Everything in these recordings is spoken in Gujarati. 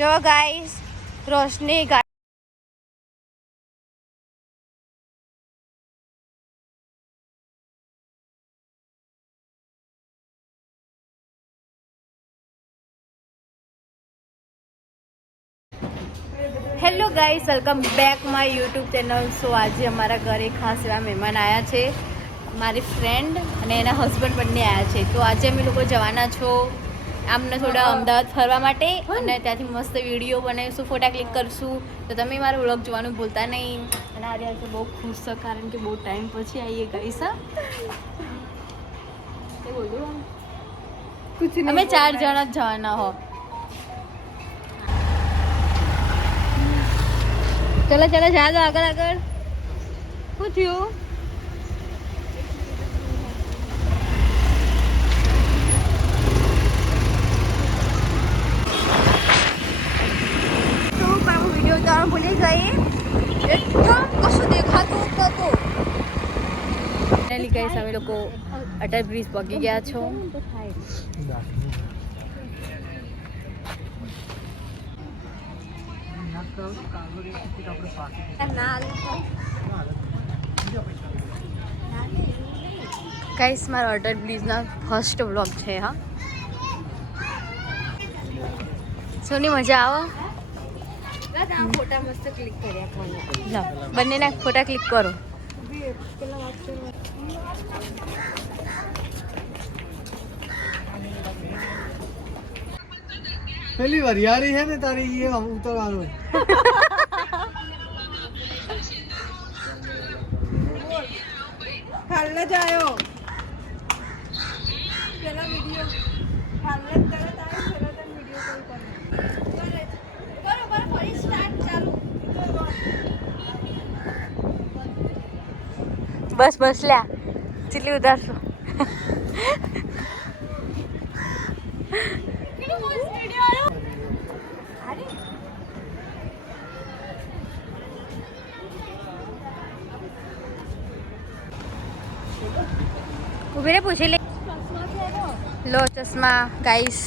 જો guys Roshni hello guys, welcome back my YouTube channel. So આજે અમારા ઘરે ખાસ એવા મહેમાન આવ્યા છે, મારી ફ્રેન્ડ અને એના હસબન્ડ બંને આવ્યા છે. તો આજે અમે લોકો જવાના છો આમને થોડા અમદાવાદ ફરવા માટે, અને ત્યાંથી મસ્ત વિડીયો બનાવીશું, ફોટા ક્લિક કરશું. તો તમે મારો વ્લોગ જોવાનું ભૂલતા નહીં. અને આજે આજે બહુ ખુશ છે કારણ કે બહુ ટાઈમ પછી આવીએ ગાઈસ. એ બોલું અમે 4 જણા જ જવાના હો. ચલો ચલો જા દો આગળ આગળ. શું થયું? તો મારો વિડીયો ઉતારવાનું ભૂલી ગઈ, એકદમ કશું દેખાતું નતું. ફાઇનલી ગાઈસ અમે લોકો અટલ બ્રિજ પહોંચી ગયા છો. ગાઈસ મારો અટલ બ્રિજના ફર્સ્ટ વ્લોગ છે. હા, સોની મજા આવે? ફોટા મસ્ત ક્લિક કર્યા, બંનેના ફોટા ક્લિક કરો. પેલી વરિયાળી છે ને તારી, એ ઉતરવાનું. હાલ જ આવ્યો પેલા વિડિયો, હાલ જ તરત આવ્યો, તરત જ વિડિયો કોલ કરે. બરોબર, ફરી સ્ટાર્ટ ચાલુ. બસ બસ લ્યા, ચીલી ઉતારશું. ઉભી રે, પૂછી લે. લો ચશ્મા ગાઈસ.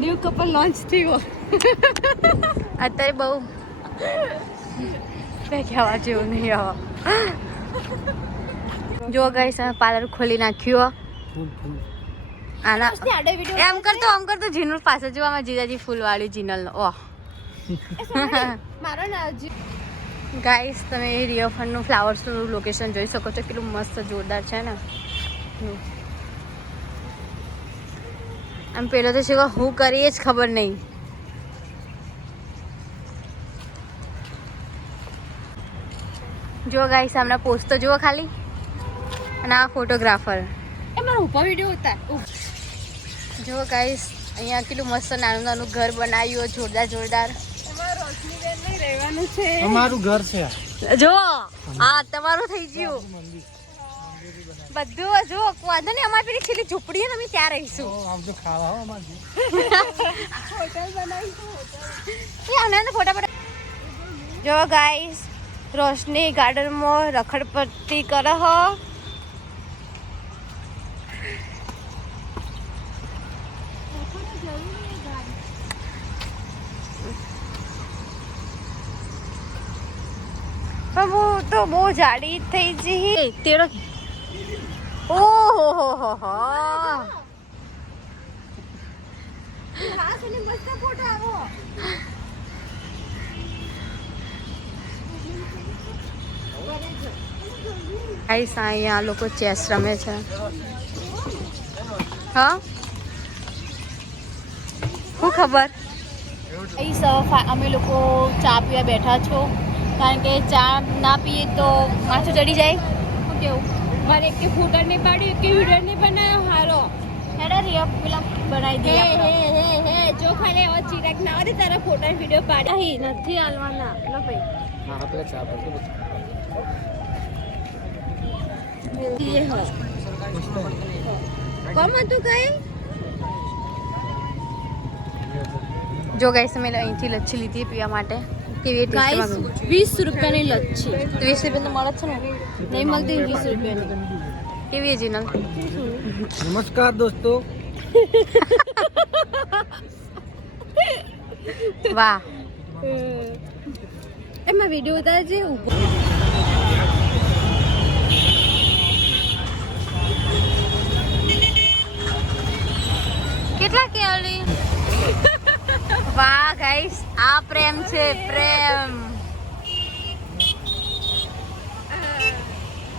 ન્યુ કપલ લોન્ચ થયો અત્યારે. બહુ કહેવા જેવું નહીં આવા. જો ગાઈસ અમે પાર્લર ખોલી નાખ્યું. આના એમ કરતો જીનલ પાસે જો આમાં જીજાજી ફૂલવાળી જીનલ. ઓહ મારો ના ગાઈસ તમે રિવરફ્રન્ટનું ફ્લાવર્સનું લોકેશન જોઈ શકો છો, કેટલું મસ્ત જોરદાર છે ને. આમ પેલો તો છે હું કરીએ જ ખબર નહીં. જો ગાઈસ હમણાં પોસ્ટ તો જુઓ ખાલી. અને આ ફોટોગ્રાફર એ મારો ઉપર વિડિયો ઉતાર. જો ગાઈસ અહીંયા કેટલું મસ્ત નાનું નાનું ઘર બનાવ્યું, જોરદાર જોરદાર. રોશનીબેન ને રહેવાનું છે. અમારું ઘર છે. જો આ તમારું થઈ ગયું બધું. જો વાંધો નહીં, અમારી પેલી છેલ્લી ઝૂંપડી અમે ત્યાં રહીશું. આમ તો ખાવા હો અમારી હોટલ બનાવીશું. આનંદ ફોટા પડા. જો ગાઈસ રોશની ગાર્ડનમાં રખડપટ્ટી કરે હો. પણ હું તો બહુ જાડી થઈ જઈ તેડો. ઓહો હો હો હો. હા સની મસ્ત ફોટો આવો. ગાઈસ અહીંયા લોકો ચેસ રમે છે. હા શું ખબર. અમે લોકો ચા પીવા બેઠા છો, કારણ કે ચા ના પીએ તો માથું ચડી જાય. શું કેવું? મારે એક ફોટો નહીં પાડ્યું, એક વિડિયો નહીં બનાવ્યો. હારો હેડા રિયા પેલા બનાવી દે. હે જો ખાલી આવા ચિરાગ ના આવે તારા ફોટો વિડિયો પાડ્યા નહીં, નથી હાલવાના. લો ભાઈ હા આપણે ચા પર ये हो कम હતું કઈ. જો ગાઈસ અમે અહીંથી લચ્છી લીધી પીવા માટે. કેવી ગાઈસ 20 રૂપિયાની લચ્છી. 20 રૂપિયા તો મળે છે ને? નહીં મળતી 20 રૂપિયાની. કેવી જીનલ? નમસ્કાર દોસ્તો, વાહ એમાં વિડીયો ઉતારજે ઊભો કેટલા કેલી વાહ ગાઈસ આ પ્રેમ છે પ્રેમ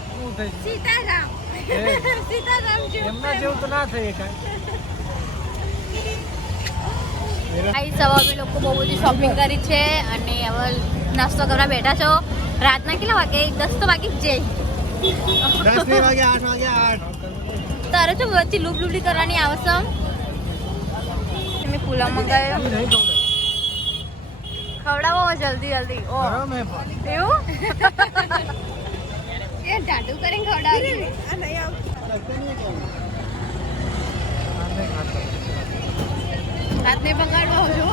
શું થઈ ગયું? સીતારામ એ, સીતારામ એમના જેવું તો ના થઈ કાંઈ. ગાઈસ હવે અમે લોકો બહુ બધી શોપિંગ કરી છે અને હવે નાસ્તો કરવા બેઠા છો રાતના કેટલા વાગે 10 તો વાગી જ જાય 10 નહીં વાગે 8 વાગે 8. તારે તો વચ્ચે લૂપ લૂપલી કરવાની આવશે મેં પુલાવ મંગાવ્યો નહીં ખવડાવે. ખવડાવો જલ્દી જલ્દી ઓ કરો મેં પણ. એવું એ ટાટુ કરીને ખવડાવજો આ નહીં આવ આને ખાતો. હાથને પકડવો જો